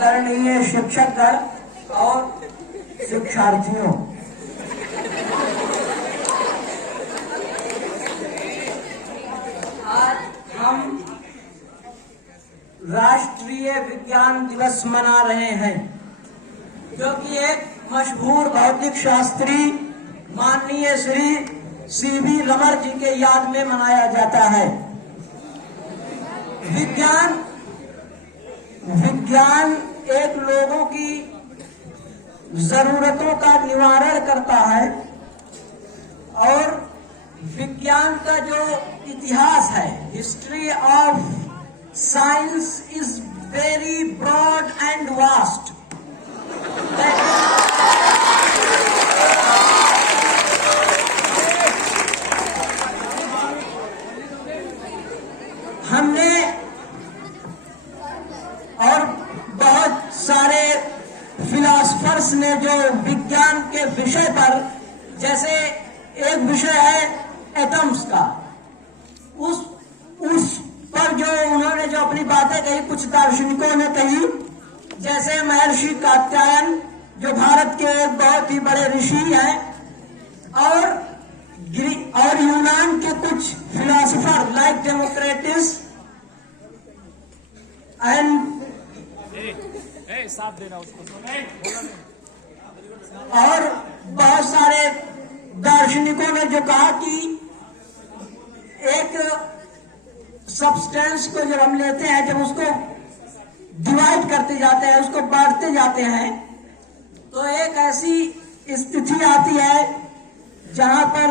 आदरणीय शिक्षकगण और शिक्षार्थियों, आज हम राष्ट्रीय विज्ञान दिवस मना रहे हैं, जो कि एक मशहूर भौतिक शास्त्री माननीय श्री सीवी रमन जी के याद में मनाया जाता है। विज्ञान एक लोगों की जरूरतों का निवारण करता है और विज्ञान का जो इतिहास है, history of science is very broad and vast. हमने और बहुत सारे फिलोसफर्स ने जो विज्ञान के विषय पर, जैसे एक विषय है एटम्स का, उस पर जो उन्होंने जो अपनी बातें कही, कुछ दार्शनिकों ने कही, जैसे महर्षि कात्यायन जो भारत के एक बहुत ही बड़े ऋषि हैं, और यूनान के कुछ फिलोसोफर लाइक डेमोक्रेटिस एंड साथ देना उसको, और बहुत सारे दार्शनिकों ने जो कहा कि एक सब्सटेंस को जब हम लेते हैं, जब उसको डिवाइड करते जाते हैं, उसको बांटते जाते हैं, तो एक ऐसी स्थिति आती है जहां पर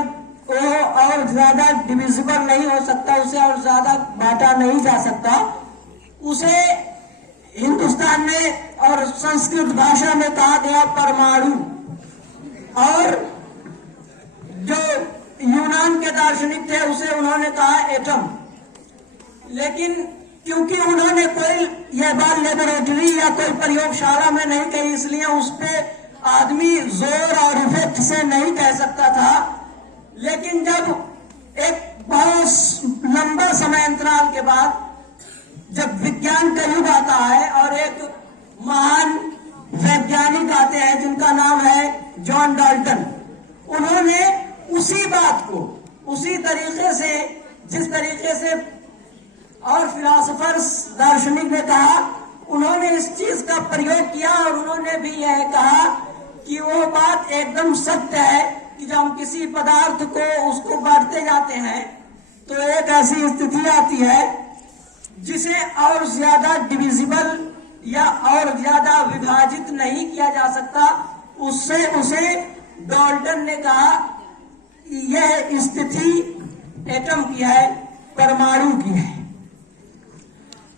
वो और ज्यादा डिविजिबल नहीं हो सकता, उसे और ज्यादा बांटा नहीं जा सकता। उसे हिंदुस्तान में और संस्कृत भाषा में कहा गया परमाणु, और जो यूनान के दार्शनिक थे उसे उन्होंने कहा एटम। लेकिन क्योंकि उन्होंने कोई यह बात लेबोरेटरी या कोई प्रयोगशाला में नहीं कही, इसलिए उस पर आदमी जोर और इफेक्ट से नहीं कह सकता था। लेकिन जब एक बहुत लंबा समय अंतराल के बाद जब विज्ञान का युग आता है और एक महान वैज्ञानिक आते हैं जिनका नाम है जॉन डाल्टन, उन्होंने उसी बात को उसी तरीके से, जिस तरीके से और फिलोसोफर्स दार्शनिक ने कहा, उन्होंने इस चीज का प्रयोग किया और उन्होंने भी यह कहा कि वो बात एकदम सत्य है कि जब हम किसी पदार्थ को उसको बांटते जाते हैं तो एक ऐसी स्थिति आती है जिसे और ज्यादा डिविजिबल या और ज्यादा विभाजित नहीं किया जा सकता। उसे डाल्टन ने कहा यह स्थिति एटम की है, परमाणु की है।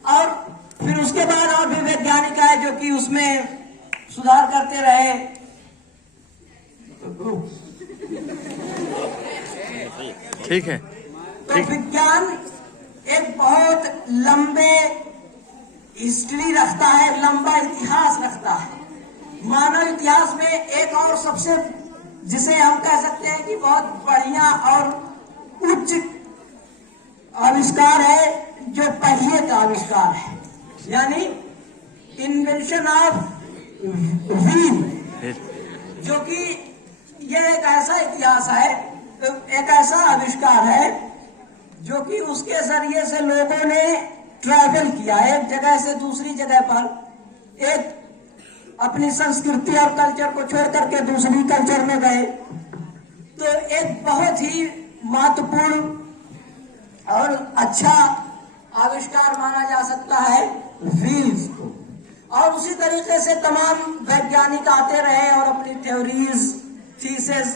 और फिर उसके बाद और भी वैज्ञानिक आए जो कि उसमें सुधार करते रहे। ठीक है। तो विज्ञान एक बहुत लंबे हिस्ट्री रखता है, लंबा इतिहास रखता है। मानव इतिहास में एक और सबसे, जिसे हम कह सकते हैं कि बहुत बढ़िया और उच्च आविष्कार है, जो पहिए का आविष्कार है, यानी इन्वेंशन ऑफ व्हील, जो कि यह एक ऐसा इतिहास है, एक ऐसा आविष्कार है जो कि उसके जरिए से लोगों ने ट्रैवल किया, एक जगह से दूसरी जगह पर, एक अपनी संस्कृति और कल्चर को छोड़ करके दूसरी कल्चर में गए। तो एक बहुत ही महत्वपूर्ण और अच्छा आविष्कार माना जा सकता है व्हील्स को। और उसी तरीके से तमाम वैज्ञानिक आते रहे और अपनी थ्योरीज, थीसिस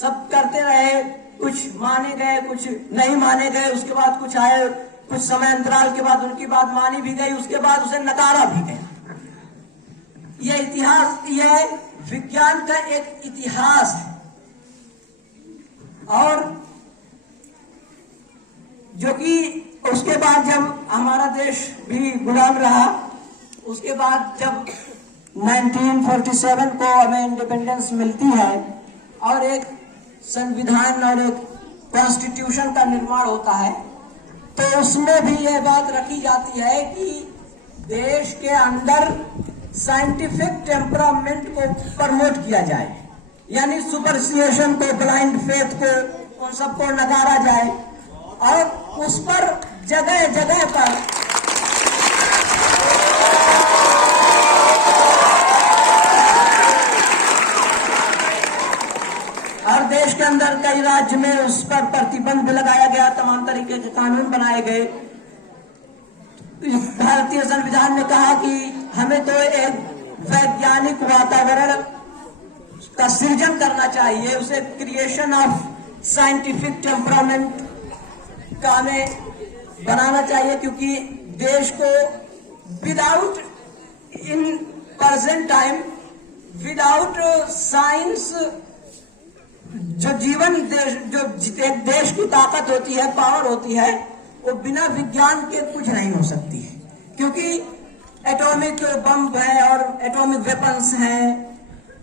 सब करते रहे। कुछ माने गए, कुछ नहीं माने गए, उसके बाद कुछ आए, कुछ समय अंतराल के बाद उनकी बात मानी भी गई, उसके बाद उसे नकारा भी गया। यह इतिहास, यह विज्ञान का एक इतिहास है। और जो कि उसके बाद जब हमारा देश भी गुलाम रहा, उसके बाद जब 1947 को हमें इंडिपेंडेंस मिलती है और एक संविधान और एक कॉन्स्टिट्यूशन का निर्माण होता है, तो उसमें भी यह बात रखी जाती है कि देश के अंदर साइंटिफिक टेम्परामेंट को प्रमोट किया जाए, यानी सुपरस्टिशन को, ब्लाइंड फेथ को, उन सबको नकारा जाए और उस पर जगह जगह पर और देश के अंदर कई राज्य में उस पर प्रतिबंध भी लगाया गया, तमाम तरीके के कानून बनाए गए। भारतीय संविधान ने कहा कि हमें तो एक वैज्ञानिक वातावरण का सृजन करना चाहिए, उसे क्रिएशन ऑफ साइंटिफिक टेम्परामेंट का हमें बनाना चाहिए, क्योंकि देश को without in present time without science जो जीवन जो एक देश की ताकत होती है, पावर होती है, वो बिना विज्ञान के कुछ नहीं हो सकती है, क्योंकि एटॉमिक बम है और एटॉमिक वेपन्स हैं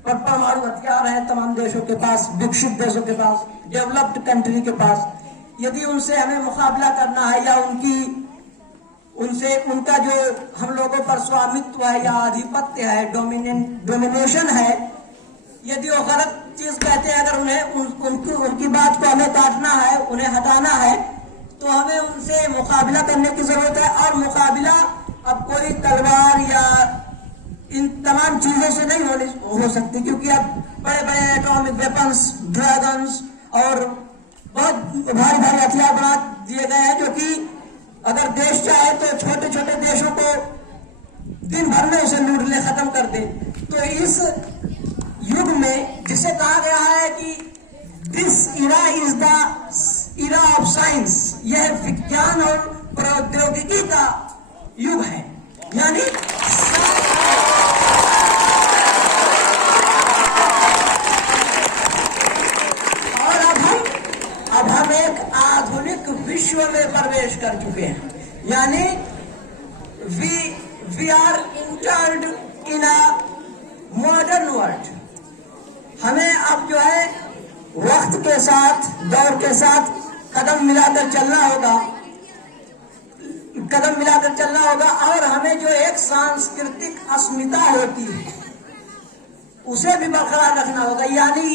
और परमाणु हथियार है तमाम देशों के पास, विकसित देशों के पास, डेवलप्ड कंट्री के पास। यदि उनसे हमें मुकाबला करना है या उनसे उनका जो हम लोगों पर स्वामित्व है या आधिपत्य है, डोमिनेशन है, यदि वो गलत चीज कहते हैं, अगर उन्हें उनकी बात को हमें काटना है, उन्हें हटाना है, तो हमें उनसे मुकाबला करने की जरूरत है। और मुकाबला अब कोई तलवार या इन तमाम चीजों से नहीं हो सकती, क्योंकि अब बड़े बड़े एटॉमिक वेपन्स, ड्रैगन्स और बहुत भारी भारी हथियार बना दिए गए हैं, जो कि अगर देश चाहे तो छोटे छोटे देशों को दिन भर में उसे लूट ले, खत्म कर दे। तो इस युग में जिसे कहा गया है कि this Ira is the era of science, यह विज्ञान और प्रौद्योगिकी का युग है, यानी और अब हम एक आधुनिक विश्व में प्रवेश कर चुके हैं, यानी we are entered in a modern world. हमें अब जो है वक्त के साथ, दौर के साथ कदम मिलाकर चलना होगा और हमें जो एक सांस्कृतिक अस्मिता होती है उसे भी बरकरार रखना होगा। यानी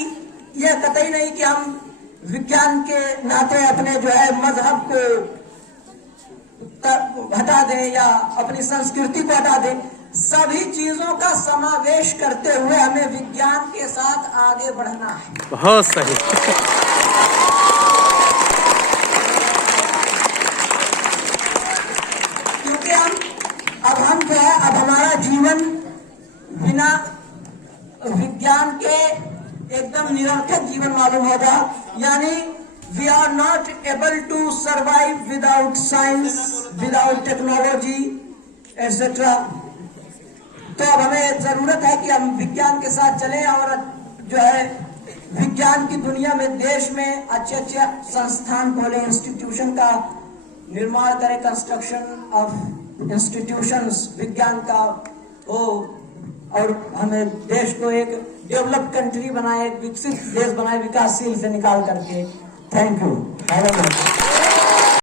यह कतई नहीं कि हम विज्ञान के नाते अपने जो है मजहब को हटा दें या अपनी संस्कृति को हटा दें, सभी चीजों का समावेश करते हुए हमें विज्ञान के साथ आगे बढ़ना है। बहुत सही। क्योंकि हम जो है, अब हमारा जीवन बिना विज्ञान के एकदम निरर्थक जीवन मालूम होगा, यानी we are not able to survive without science, without technology etcetera. तो अब हमें जरूरत है कि हम विज्ञान के साथ चलें और जो है विज्ञान की दुनिया में, देश में अच्छे अच्छे संस्थान खोलें, इंस्टीट्यूशन का निर्माण करें, कंस्ट्रक्शन ऑफ इंस्टीट्यूशंस विज्ञान का हो, और हमें देश को एक डेवलप्ड कंट्री बनाए, विकसित देश बनाए, विकासशील से निकाल करके। Thank you.